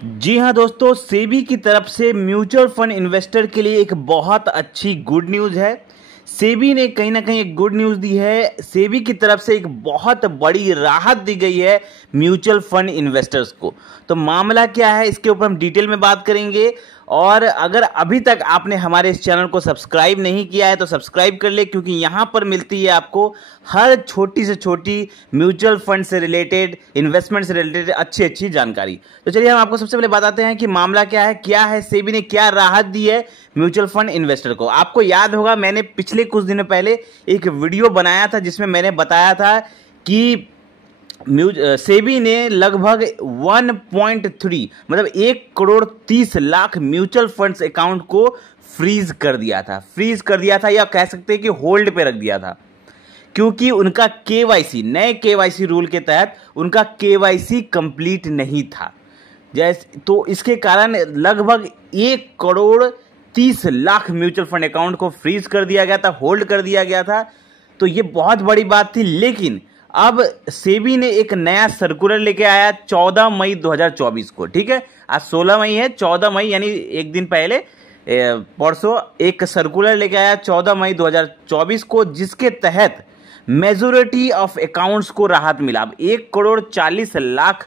जी हाँ दोस्तों, सेबी की तरफ से म्यूचुअल फंड इन्वेस्टर के लिए एक बहुत अच्छी गुड न्यूज़ है। सेबी ने कहीं ना कहीं एक गुड न्यूज़ दी है। सेबी की तरफ से एक बहुत बड़ी राहत दी गई है म्यूचुअल फंड इन्वेस्टर्स को। तो मामला क्या है, इसके ऊपर हम डिटेल में बात करेंगे। और अगर अभी तक आपने हमारे इस चैनल को सब्सक्राइब नहीं किया है तो सब्सक्राइब कर ले, क्योंकि यहाँ पर मिलती है आपको हर छोटी से छोटी म्यूचुअल फंड से रिलेटेड, इन्वेस्टमेंट से रिलेटेड अच्छी अच्छी जानकारी। तो चलिए हम आपको सबसे पहले बताते हैं कि मामला क्या है, सेबी ने क्या राहत दी है म्यूचुअल फंड इन्वेस्टर को। आपको याद होगा, मैंने पिछले कुछ दिनों पहले एक वीडियो बनाया था जिसमें मैंने बताया था कि सेबी ने लगभग 1.3 मतलब 1,30,00,000 म्यूचुअल फंड्स अकाउंट को फ्रीज कर दिया था या कह सकते हैं कि होल्ड पे रख दिया था, क्योंकि उनका केवाईसी, नए केवाईसी रूल के तहत उनका केवाईसी कंप्लीट नहीं था। जैसे तो इसके कारण लगभग 1,30,00,000 म्यूचुअल फंड अकाउंट को फ्रीज कर दिया गया था, होल्ड कर दिया गया था। तो ये बहुत बड़ी बात थी। लेकिन अब सेबी ने एक नया सर्कुलर लेके आया 14 मई 2024 को। ठीक है, आज 16 मई है, 14 मई यानी एक दिन पहले परसों एक सर्कुलर लेके आया 14 मई 2024 को, जिसके तहत मेजोरिटी ऑफ अकाउंट्स को राहत मिला। अब 1,40,00,000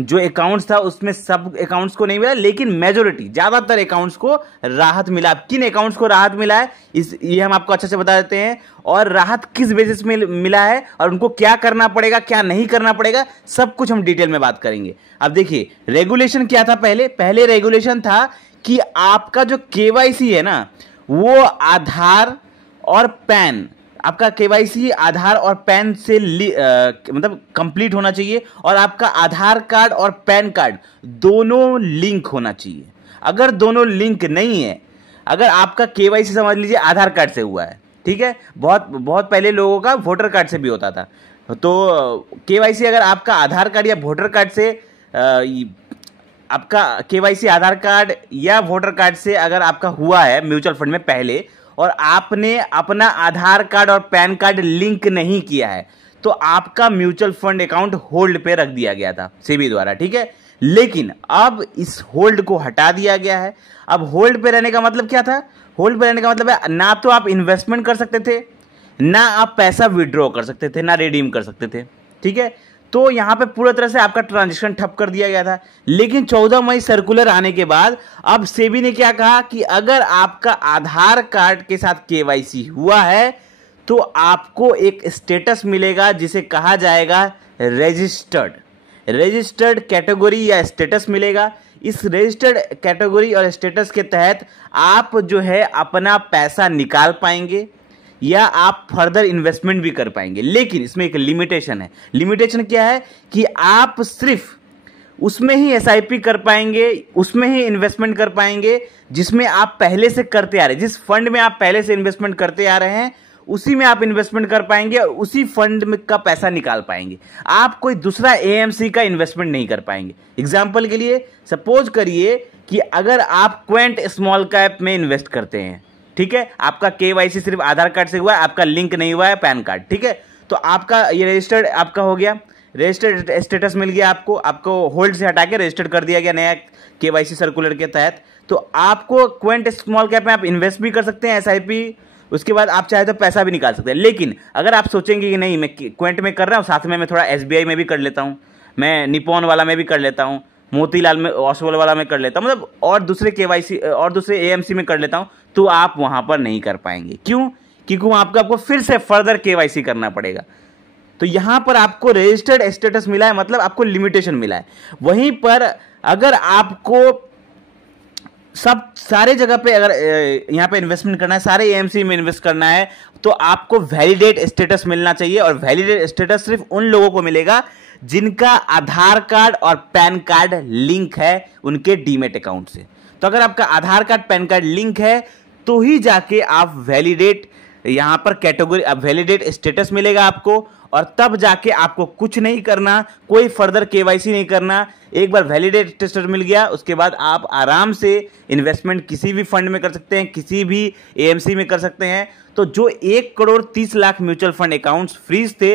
जो अकाउंट्स था उसमें सब अकाउंट्स को नहीं मिला, लेकिन मेजोरिटी, ज्यादातर अकाउंट्स को राहत मिला। अब किन अकाउंट्स को राहत मिला है ये हम आपको अच्छे से बता देते हैं, और राहत किस बेसिस में मिला है और उनको क्या करना पड़ेगा, क्या नहीं करना पड़ेगा, सब कुछ हम डिटेल में बात करेंगे। अब देखिए रेगुलेशन क्या था। पहले रेगुलेशन था कि आपका जो केवाईसी है ना, वो आधार और पैन, आपका केवाईसी आधार और पैन से मतलब कंप्लीट होना चाहिए, और आपका आधार कार्ड और पैन कार्ड दोनों लिंक होना चाहिए। अगर दोनों लिंक नहीं है, अगर आपका केवाईसी समझ लीजिए आधार कार्ड से हुआ है, ठीक है, बहुत पहले लोगों का वोटर कार्ड से भी होता था, तो केवाईसी अगर आपका आधार कार्ड या वोटर कार्ड से आपका केवाईसी आधार कार्ड या वोटर कार्ड से अगर आपका हुआ है म्यूचुअल फंड में पहले, और आपने अपना आधार कार्ड और पैन कार्ड लिंक नहीं किया है, तो आपका म्यूचुअल फंड अकाउंट होल्ड पे रख दिया गया था सेबी द्वारा। ठीक है, लेकिन अब इस होल्ड को हटा दिया गया है। अब होल्ड पे रहने का मतलब क्या था? होल्ड पे रहने का मतलब है ना तो आप इन्वेस्टमेंट कर सकते थे, ना आप पैसा विड्रॉ कर सकते थे, ना रिडीम कर सकते थे। ठीक है, तो यहां पे पूरी तरह से आपका ट्रांजैक्शन ठप कर दिया गया था। लेकिन 14 मई सर्कुलर आने के बाद अब सेबी ने क्या कहा कि अगर आपका आधार कार्ड के साथ केवाईसी हुआ है तो आपको एक स्टेटस मिलेगा जिसे कहा जाएगा रजिस्टर्ड कैटेगरी या स्टेटस मिलेगा। इस रजिस्टर्ड कैटेगरी और स्टेटस के तहत आप जो है अपना पैसा निकाल पाएंगे या आप फर्दर इन्वेस्टमेंट भी कर पाएंगे। लेकिन इसमें एक लिमिटेशन है। लिमिटेशन क्या है कि आप सिर्फ उसमें ही एसआईपी कर पाएंगे, उसमें ही इन्वेस्टमेंट कर पाएंगे जिसमें आप पहले से करते आ रहे हैं। जिस फंड में आप पहले से इन्वेस्टमेंट करते आ रहे हैं उसी में आप इन्वेस्टमेंट कर पाएंगे और उसी फंड में का पैसा निकाल पाएंगे। आप कोई दूसरा एएमसी का इन्वेस्टमेंट नहीं कर पाएंगे। एग्जाम्पल के लिए सपोज करिए कि अगर आप क्वेंट स्मॉल कैप में इन्वेस्ट करते हैं, ठीक है, आपका केवाईसी सिर्फ आधार कार्ड से हुआ है, आपका लिंक नहीं हुआ है पैन कार्ड, ठीक है, तो आपका ये रजिस्टर्ड आपका हो गया, रजिस्टर्ड स्टेटस मिल गया, आपको होल्ड से हटा के रजिस्टर्ड कर दिया गया नया केवाईसी सर्कुलर के तहत। तो आपको क्वेंट स्मॉल कैप में आप इन्वेस्ट भी कर सकते हैं एसआईपी, उसके बाद आप चाहे तो पैसा भी निकाल सकते हैं। लेकिन अगर आप सोचेंगे कि नहीं मैं क्वेंट में कर रहा हूँ, साथ में मैं थोड़ा एसबीआई में भी कर लेता हूँ, मैं निपॉन वाला में भी कर लेता हूँ, मोतीलाल में ऑसवाल वाला में कर लेता हूँ, मतलब और दूसरे केवाईसी और दूसरे एएमसी में कर लेता हूँ, तो आप वहां पर नहीं कर पाएंगे। क्यों? क्योंकि वहां आपको फिर से फर्दर केवाईसी करना पड़ेगा। तो यहां पर आपको रजिस्टर्ड स्टेटस मिला है, मतलब आपको लिमिटेशन मिला है। वहीं पर अगर आपको सब सारे जगह पे अगर यहाँ पे इन्वेस्टमेंट करना है, सारे एएमसी में इन्वेस्ट करना है, तो आपको वैलिडेट स्टेटस मिलना चाहिए। और वैलिडेट स्टेटस सिर्फ उन लोगों को मिलेगा जिनका आधार कार्ड और पैन कार्ड लिंक है उनके डीमेट अकाउंट से। तो अगर आपका आधार कार्ड पैन कार्ड लिंक है तो ही जाके आप वैलिडेट यहां पर कैटेगरी वैलिडेट स्टेटस मिलेगा आपको, और तब जाके आपको कुछ नहीं करना, कोई फर्दर केवाईसी नहीं करना। एक बार वैलिडेट स्टेटस मिल गया उसके बाद आप आराम से इन्वेस्टमेंट किसी भी फंड में कर सकते हैं, किसी भी एएमसी में कर सकते हैं। तो जो 1,30,00,000 म्यूचुअल फंड अकाउंट्स फ्रीज थे,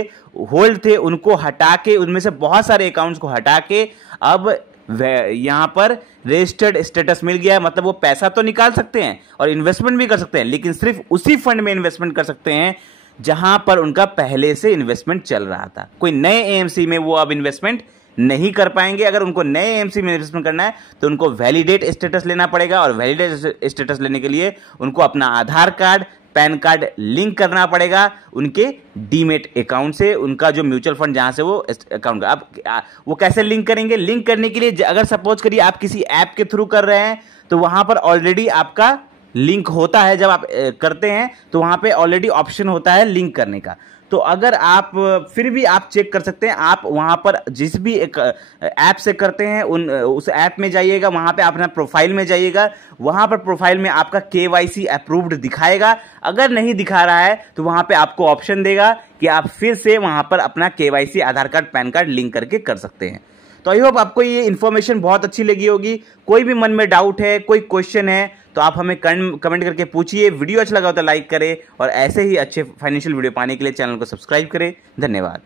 होल्ड थे, उनको हटा के, उनमें से बहुत सारे अकाउंट्स को हटा के अब यहाँ पर रजिस्टर्ड स्टेटस मिल गया है, मतलब वो पैसा तो निकाल सकते हैं और इन्वेस्टमेंट भी कर सकते हैं, लेकिन सिर्फ उसी फंड में इन्वेस्टमेंट कर सकते हैं जहां पर उनका पहले से इन्वेस्टमेंट चल रहा था। कोई नए एएमसी में वो अब इन्वेस्टमेंट नहीं कर पाएंगे। अगर उनको नए एएमसी में इन्वेस्टमेंट करना है तो उनको वैलिडेट स्टेटस लेना पड़ेगा, और वैलिडेट स्टेटस लेने के लिए उनको अपना आधार कार्ड, पैन कार्ड लिंक करना पड़ेगा उनके डीमेट अकाउंट से, उनका जो म्यूचुअल फंड जहां से वो अकाउंट का। अब वो कैसे लिंक करेंगे? लिंक करने के लिए अगर सपोज करिए आप किसी ऐप के थ्रू कर रहे हैं तो वहां पर ऑलरेडी आपका लिंक होता है। जब आप करते हैं तो वहां पे ऑलरेडी ऑप्शन होता है लिंक करने का। तो अगर आप फिर भी आप चेक कर सकते हैं, आप वहां पर जिस भी एक ऐप से करते हैं उस ऐप में जाइएगा, वहां पे अपना प्रोफाइल में जाइएगा, वहां पर प्रोफाइल में आपका केवाईसी अप्रूव्ड दिखाएगा। अगर नहीं दिखा रहा है तो वहां पे आपको ऑप्शन देगा कि आप फिर से वहां पर अपना केवाईसी आधार कार्ड, पैन कार्ड लिंक करके कर सकते हैं। तो आई होप आपको ये इन्फॉर्मेशन बहुत अच्छी लगी होगी। कोई भी मन में डाउट है, कोई क्वेश्चन है तो आप हमें कमेंट करके पूछिए। वीडियो अच्छा लगा हो तो लाइक करें, और ऐसे ही अच्छे फाइनेंशियल वीडियो पाने के लिए चैनल को सब्सक्राइब करें। धन्यवाद।